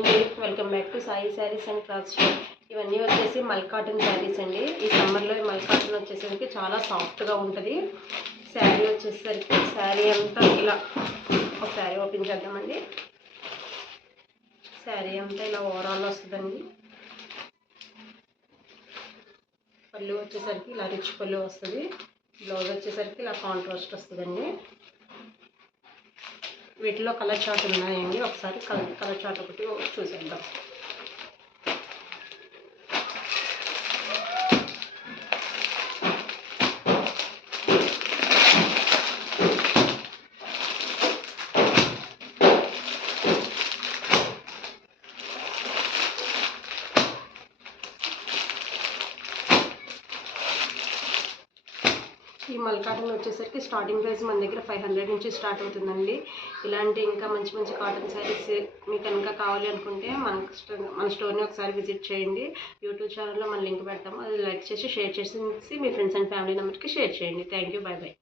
అండి, welcome back to Sai saris and crafts. ఇవన్నీ వచ్చేసి మల్ కాటన్ శారీస్ అండి. ఈ సమ్మర్లో ఈ మల్ కాటన్ వచ్చేసరికి చాలా సాఫ్ట్గా ఉంటుంది. శారీ వచ్చేసరికి శారీ అంతా ఇలా ఒక శారీ ఓపెన్ చేద్దామండి. శారీ అంతా ఇలా ఓవరాల్ వస్తుందండి. పళ్ళు వచ్చేసరికి ఇలా రిచ్ పళ్ళు వస్తుంది. బ్లౌజ్ వచ్చేసరికి ఇలా కాంట్రాస్ట్ వస్తుందండి. వీటిలో కలర్ చార్ట్ ఉన్నాయండి. ఒకసారి కలర్ చార్ట్ ఒకటి చూసేద్దాం. ఈ మల్ కాటన్ వచ్చేసరికి స్టార్టింగ్ ప్రైస్ మన దగ్గర 500 నుంచి స్టార్ట్ అవుతుందండి. ఇలాంటి ఇంకా మంచి మంచి కాటన్ శారీస్ మీకు కనుక కావాలి అనుకుంటే మన స్టోర్ని ఒకసారి విజిట్ చేయండి. యూట్యూబ్ ఛానల్లో మన లింక్ పెడతాము. అది లైక్ చేసి షేర్ చేసి మీ ఫ్రెండ్స్ అండ్ ఫ్యామిలీ మెంబర్స్కి షేర్ చేయండి. Thank you. By by.